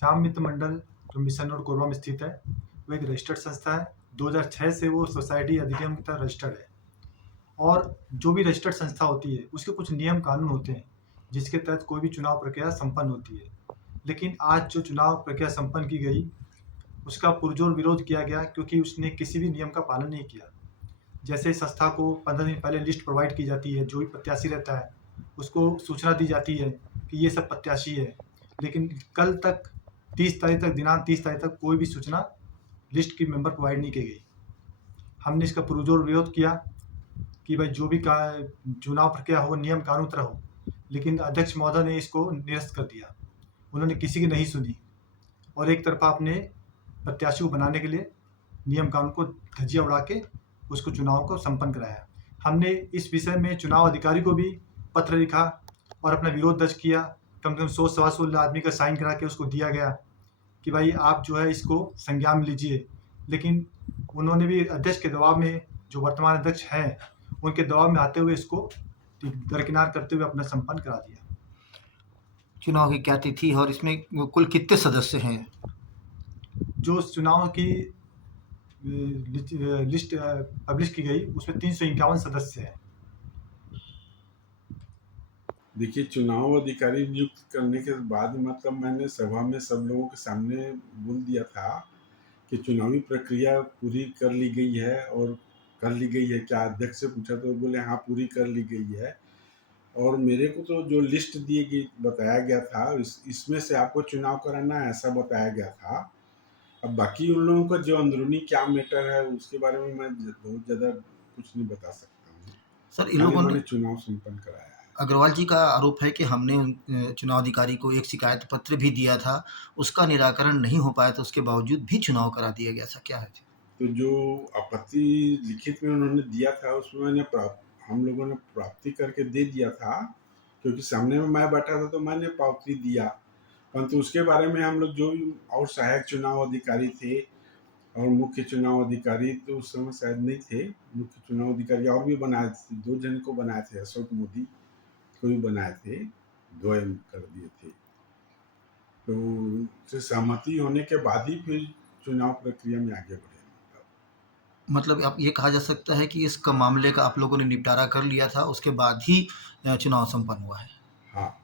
श्याम मित्र मंडल जो mission road Korba में स्थित है, वो एक रजिस्टर्ड संस्था है। 2006 से वो सोसाइटी अधिनियम के तहत रजिस्टर्ड है। और जो भी रजिस्टर्ड संस्था होती है उसके कुछ नियम कानून होते हैं जिसके तहत कोई भी चुनाव प्रक्रिया संपन्न होती है। लेकिन आज जो चुनाव प्रक्रिया संपन्न की गई उसका पुरजोर विरोध किया गया क्योंकि उसने किसी भी नियम का पालन नहीं किया। जैसे संस्था को 15 दिन पहले लिस्ट प्रोवाइड की जाती है, जो भी प्रत्याशी रहता है उसको सूचना दी जाती है कि ये सब प्रत्याशी है, लेकिन कल तक 30 तारीख तक दिनांक 30 तारीख तक कोई भी सूचना लिस्ट की मेंबर प्रोवाइड नहीं की गई। हमने इसका पुरजोर विरोध किया कि भाई जो भी चुनाव प्रक्रिया हो नियम कानून तरह हो, लेकिन अध्यक्ष महोदय ने इसको निरस्त कर दिया। उन्होंने किसी की नहीं सुनी और एक तरफा अपने प्रत्याशी को बनाने के लिए नियम कानून को धज्जियां उड़ा के उसको चुनाव को संपन्न कराया। हमने इस विषय में चुनाव अधिकारी को भी पत्र लिखा और अपना विरोध दर्ज किया। कम से कम 100-125 आदमी का साइन करा के उसको दिया गया कि भाई आप जो है इसको संज्ञान में लीजिए। लेकिन उन्होंने भी अध्यक्ष के दबाव में, जो वर्तमान अध्यक्ष हैं उनके दबाव में आते हुए इसको दरकिनार करते हुए अपना संपन्न करा दिया। चुनाव की क्या तिथि है और इसमें कुल कितने सदस्य हैं? जो चुनाव की लिस्ट पब्लिश की गई उसमें 351 सदस्य हैं। देखिए, चुनाव अधिकारी नियुक्त करने के बाद मतलब मैंने सभा में सब लोगों के सामने बोल दिया था कि चुनावी प्रक्रिया पूरी कर ली गई है। और कर ली गई है क्या, अध्यक्ष से पूछा तो बोले हाँ पूरी कर ली गई है। और मेरे को तो जो लिस्ट दी गई बताया गया था इसमें से आपको चुनाव कराना है ऐसा बताया गया था। अब बाकी उन लोगों का जो अंदरूनी क्या मैटर है उसके बारे में मैं बहुत ज़्यादा कुछ नहीं बता सकता हूँ। सर, इन लोगों ने चुनाव संपन्न कराया है। अग्रवाल जी का आरोप है कि हमने चुनाव अधिकारी को एक शिकायत पत्र भी दिया था, उसका निराकरण नहीं हो पाया तो उसके बावजूद भी चुनाव करा दिया गया। ऐसा क्या है? तो जो आपत्ति लिखित में उन्होंने दिया था उसमें हम लोगों ने प्राप्ति करके दे दिया था, क्योंकि सामने में मैं बैठा था तो मैंने पावती दिया। परंतु उसके बारे में हम लोग जो भी और सहायक चुनाव अधिकारी थे और मुख्य चुनाव अधिकारी तो उस समय शायद नहीं थे। मुख्य चुनाव अधिकारी और भी बनाए थे, 2 जन को बनाए थे, अशोक मोदी को भी बनाए थे, 2 कर दिए थे। तो सहमति होने के बाद ही फिर चुनाव प्रक्रिया में आगे बढ़े। मतलब आप ये कहा जा सकता है कि इस मामले का आप लोगों ने निपटारा कर लिया था, उसके बाद ही चुनाव संपन्न हुआ है। हाँ।